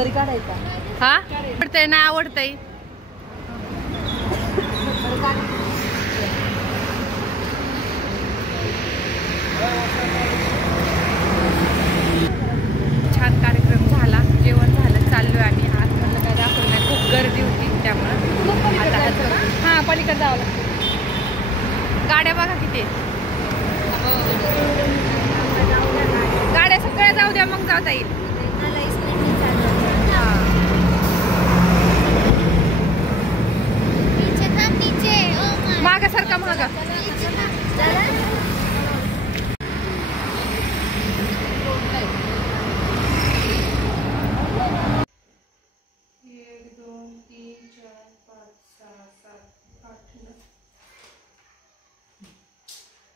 तरी काढायचा हा आवडतंय ना आवडतंय छान कार्यक्रम झाला जेवण झालं चाललोय आम्ही आज म्हणलं काय दाखवलं नाही खूप गर्दी होती त्यामुळं हा पलीकडे जावं लागतं गाड्या बघा किती गाड्या सगळ्या जाऊ द्या मग जाता येईल मागा सारखा मागा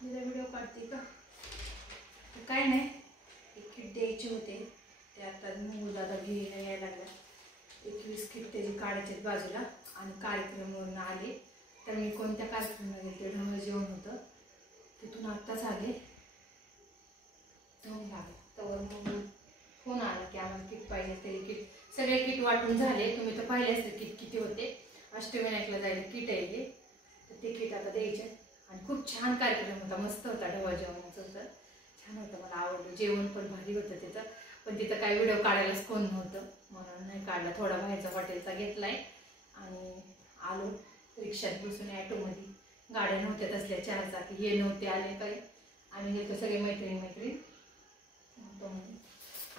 व्हिडिओ काढते का काय नाही एक किट द्यायचे होते ते आता मूळ दादा घ्यायला यायला लागला 21 किट त्याची काढायचे बाजूला आणि कार्यक्रमावरून आले तर मी कोणत्या कार्यक्रमाला गेले ढवळ जेवण होतं तिथून आत्ताच आले जाऊन लागले तर मग फोन आला की आम्हाला किट पाहिजे तरी किट सगळे किट वाटून झाले तुम्ही तर पाहिले असते किट किती होते अष्टविनायकला जायला किट आहे ते तर ते किट आता द्यायचे आणि खूप छान कार्यक्रम होता मस्त होता ढवळ जेवणाचं होतं छान होतं मला आवडलं जेवण पण भारी होतं तिथं पण तिथं काही व्हिडिओ काढायलाच कोण नव्हतं म्हणून नाही काढला थोडा बाहेरचा हॉटेलचा घेतलाय आणि आलो रिक्षात बसून ॲटोमध्ये गाड्या नव्हत्या तसल्या 4 चाकी हे नव्हते आले काही आम्ही गेलो सगळे मैत्रीण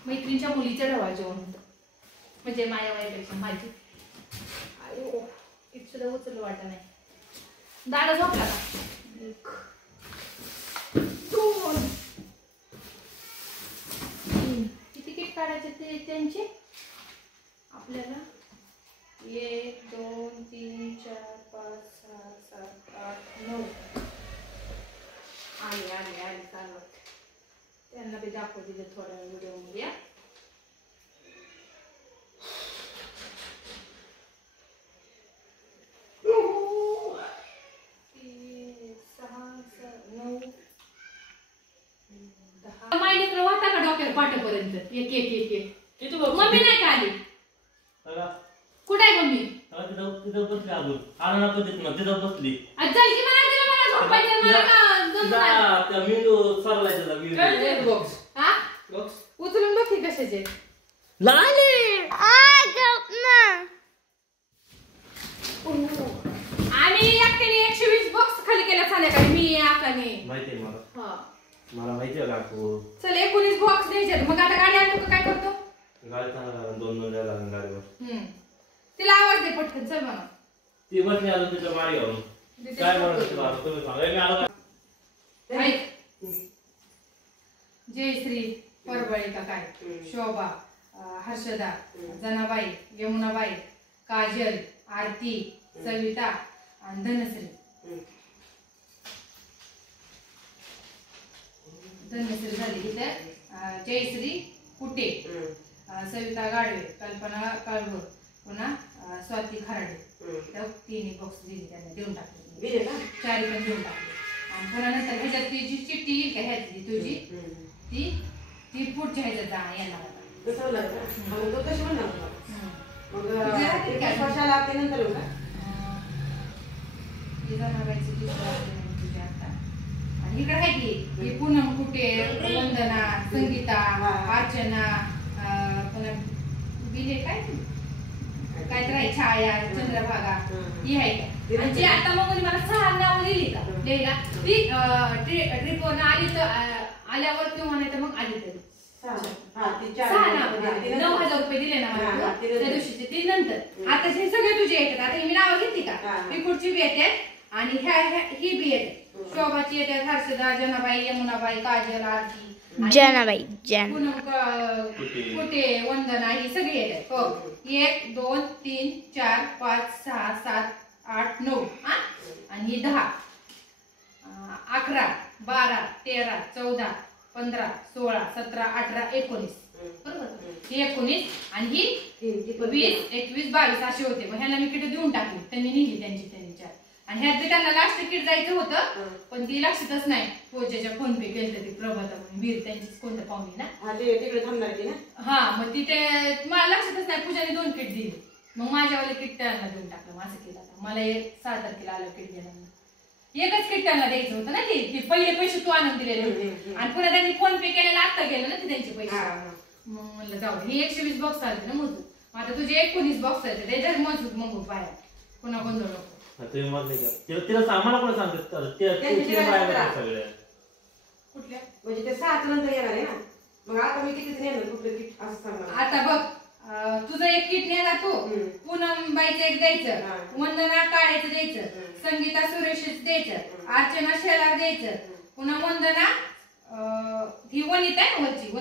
मैत्रिणीच्या मुलीचं ढवळ जेवण होतं म्हणजे माझ्या वयापेक्षा माझी आयो किती सुद्धा उचललं वाटत नाही दादा झोपला का 1 2 3 किती किट काढायचे ते त्यांचे आपल्याला 1 2 3 4 5 6 7 8 9 आले चालू त्यांना बी दाखवते थोड्या व्हिडिओ मध्ये 10 माहिती वाटा का डॉक्टर पाठापर्यंत एक किती मम्मी नाही का आली कुठे आहे मम्मी तिथं बसली अजून आला पद्धत मग तिथं बसली चल की मला दिलं मला झोपायचं मला का त्या मेंदू सरलायचा बॉक्स हा बॉक्स उचलून बघ की कशाचे लाले आणि एकट्याने 120 बॉक्स खाली केला संध्याकाळी मी आकाने माहितीये मला हा मला माहितीये काकू चल 19 बॉक्स द्यायचे मग आता गाडी आणतो का काय करतो गाडी चालणार 2 द्यायला लागेल गाडीवर तिला आवाज दे पटकन चल मला ती बसली आलो तिथं मारी घालून काय म्हणत तुला तुम्ही सांगा मी आलो ऐक जयश्री परबळी का काय शोभा हर्षदा जनाबाई यमुनाबाई काजल आरती सविता आणि धनश्री झाली इथे जयश्री कुटे सविता गाडवे कल्पना काळभोर पुन्हा स्वाती खराडे त्या 3 बॉक्स दिली त्यांना देऊन टाकले 4 पण देऊन टाकले आणि पुन्हा नंतर ह्याच्यात ती जी चिठ्ठी येईल का ह्यातली तुझी ती पुढच्या ह्याच्यात येणार आणि इकडे आहे की पूनम कुटे वंदना संगीता अर्चना पुन्हा बिले काय तर आहे छाया चंद्रभागा ही आहे का आणि जी आता मग मला 6 नावं लिहिली का लिहिला ती ट्रिपवरून आली तर आल्यावर किंवा नाही तर मग आली तरी 6 नावं 9,000 रुपये दिले ना मला त्या दिवशीचे ती नंतर आता हे सगळे तुझे येतात आता ही मी नावं घेतली का ही पुढची बी येते आणि ही बी येते शोभाची येते हर्षदा जनाबाई यमुनाबाई काजल आरती जनाबाई कुठे वंदना ही सगळी येतात हो 1 2 3 4 5 6 7 8 9 आणि ही 10 11 12 13 14 15 16 17 18 19 बरोबर ही 19 आणि ही 20 21 22 असे होते मग ह्याला मी किती देऊन टाकली त्यांनी नेली त्यांच्या आणि ह्यात बी त्यांना लास्ट किट जायचं होतं पण ती लक्षातच नाही. पूजेच्या फोन पे केलं ती प्रभाता म्हणून वीर त्यांचीच कोणत्या पाहुणी ना तिकडे थांबणार की ना. हा मग तिथे मला लक्षातच नाही. पूजाने 2 किट दिली मग माझ्यावाले किट त्यांना देऊन टाकलं. असं केलं आता मला 6 तारखेला आलं किट देणार. एकच किट त्यांना द्यायचं होतं ना ते पहिले पैसे तू आणून दिलेले होते आणि पुन्हा त्यांनी फोन पे केलेला आता गेलं ना ते त्यांचे पैसे. मग म्हणलं जाऊ हे 120 बॉक्स आले ना मोजून. आता तुझे 19 बॉक्स आहेत त्याच्यात मजूत मग बाहेर पुन्हा गोंधळ नको. तुम्ही म्हटले का तिला आम्हाला कोण सांगतात सगळे कुठल्या म्हणजे ते 7 नंतर येणार आहे ना. मग आता मी किती नेणार कुठलं किट असं सांगणार. आता बघ तुझं एक किट नेला तू पूनम बाईचं एक द्यायचं, वंदना काळेचं द्यायचं, संगीता सुरेशच द्यायचं, अर्चना शेलार द्यायचं, पुन्हा वंदना ही वनिता आहे वरची